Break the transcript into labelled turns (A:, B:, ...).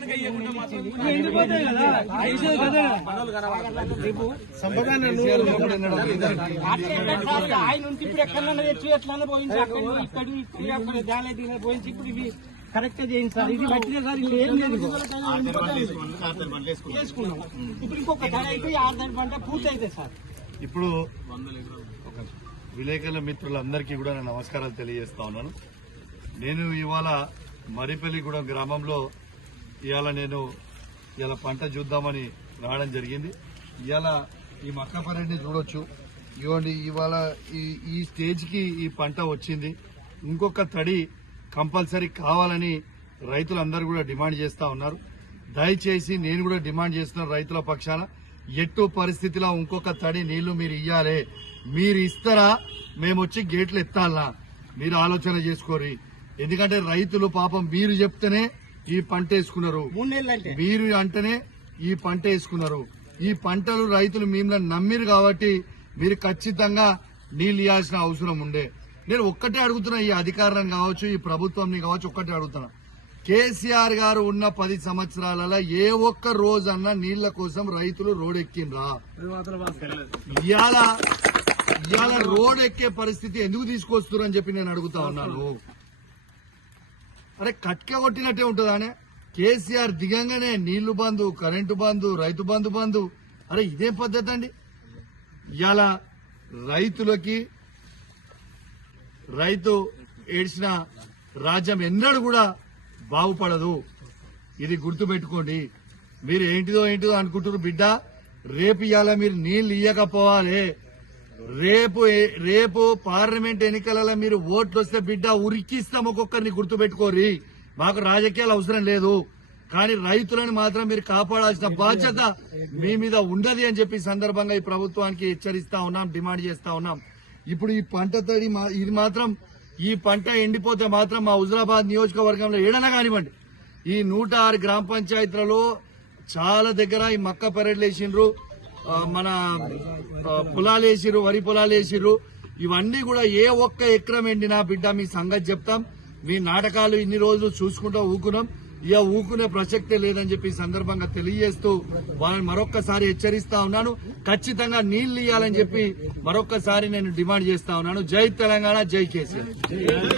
A: ఆయన ఉంటే ఇప్పుడు ఎక్కడన్నా తెచ్చి పోయించి అక్కడ ఇక్కడ అక్కడ దీని పోయించి ఇప్పుడు ఇవి కరెక్ట్ చేయండి సార్ ఇది పట్టిన సార్ ఇది ఏం లేదు ఇప్పుడు ఇంకొక ధర అయితే ఆరు పంట పూర్తి అయితే సార్
B: ఇప్పుడు విలేకరుల మిత్రులందరికీ కూడా నేను నమస్కారాలు తెలియజేస్తా ఉన్నాను నేను ఇవాళ మరిపల్లిగూడెం గ్రామంలో ఇవాళ నేను ఇవాళ పంట చూద్దామని రావడం జరిగింది ఇవాళ ఈ మక్క చూడొచ్చు ఇవ్వండి ఇవాళ ఈ ఈ స్టేజ్కి ఈ పంట వచ్చింది ఇంకొక తడి కంపల్సరీ కావాలని రైతులందరూ కూడా డిమాండ్ చేస్తూ ఉన్నారు దయచేసి నేను కూడా డిమాండ్ చేస్తున్నాను రైతుల పక్షాన ఎట్టు పరిస్థితిలో ఇంకొక తడి నీళ్లు మీరు ఇయ్యాలి మీరు ఇస్తారా మేము వచ్చి గేట్లు ఎత్తాలా మీరు ఆలోచన చేసుకోరి ఎందుకంటే రైతులు పాపం మీరు చెప్తేనే ఈ పంట వేసుకున్నారు మీరు అంటేనే ఈ పంట వేసుకున్నారు ఈ పంటలు రైతులు మిమ్మల్ని నమ్మిరు కాబట్టి మీరు ఖచ్చితంగా నీళ్ళు ఇవ్వాల్సిన అవసరం ఉండే నేను ఒక్కటే అడుగుతున్నా ఈ అధికారాన్ని కావచ్చు ఈ ప్రభుత్వంని కావచ్చు ఒక్కటే అడుగుతున్నా కేసీఆర్ గారు ఉన్న పది సంవత్సరాలలో ఏ ఒక్క రోజన్నా నీళ్ల కోసం రైతులు ఎక్కిండ్రా
C: ఇవాళ
B: ఇవాళ రోడ్ ఎక్కే పరిస్థితి ఎందుకు తీసుకొస్తున్నారని చెప్పి నేను అడుగుతా ఉన్నాను అరే కట్క కొట్టినట్టే ఉంటుందానే కేసీఆర్ దిగంగానే నీళ్లు బంధు కరెంటు బంధు రైతు బంధు బంధు అరే ఇదే పద్ధతి అండి ఇవాళ రైతులకి రైతు ఏడ్చిన రాజ్యం ఎన్నడూ కూడా బాగుపడదు ఇది గుర్తుపెట్టుకోండి మీరు ఏంటిదో ఏంటిదో అనుకుంటున్నారు బిడ్డ రేపు ఇవాళ మీరు నీళ్ళు ఇయ్యకపోవాలి రేపు రేపు పార్లమెంట్ ఎన్నికలలో మీరు ఓట్లు వస్తే బిడ్డ ఉరికిస్తాం ఒక్కొక్కరిని గుర్తుపెట్టుకోరి మాకు రాజకీయాలు అవసరం లేదు కానీ రైతులను మాత్రం మీరు కాపాడాల్సిన బాధ్యత మీ మీద ఉండదు అని చెప్పి సందర్భంగా ఈ ప్రభుత్వానికి హెచ్చరిస్తా ఉన్నాం డిమాండ్ చేస్తా ఉన్నాం ఇప్పుడు ఈ పంటతో ఇది మాత్రం ఈ పంట ఎండిపోతే మాత్రం మా హుజరాబాద్ నియోజకవర్గంలో ఏడైనా కానివ్వండి ఈ నూట ఆరు గ్రామ పంచాయతీలలో చాలా దగ్గర ఈ మక్క పెరడ్లేసిండ్రు మన పొలాలు వేసిరు వరి పొలాలు వేసిరు ఇవన్నీ కూడా ఏ ఒక్క ఎక్రం ఎండినా బిడ్డ మీ సంగతి చెప్తాం మీ నాటకాలు ఇన్ని రోజులు చూసుకుంటూ ఊకున్నాం ఇక ఊకునే ప్రసక్తే లేదని చెప్పి సందర్భంగా తెలియజేస్తూ వాళ్ళని మరొక్కసారి హెచ్చరిస్తా ఉన్నాను ఖచ్చితంగా నీళ్లు ఇవ్వాలని చెప్పి మరొక్కసారి నేను డిమాండ్ చేస్తా ఉన్నాను జై తెలంగాణ జై కేసీఆర్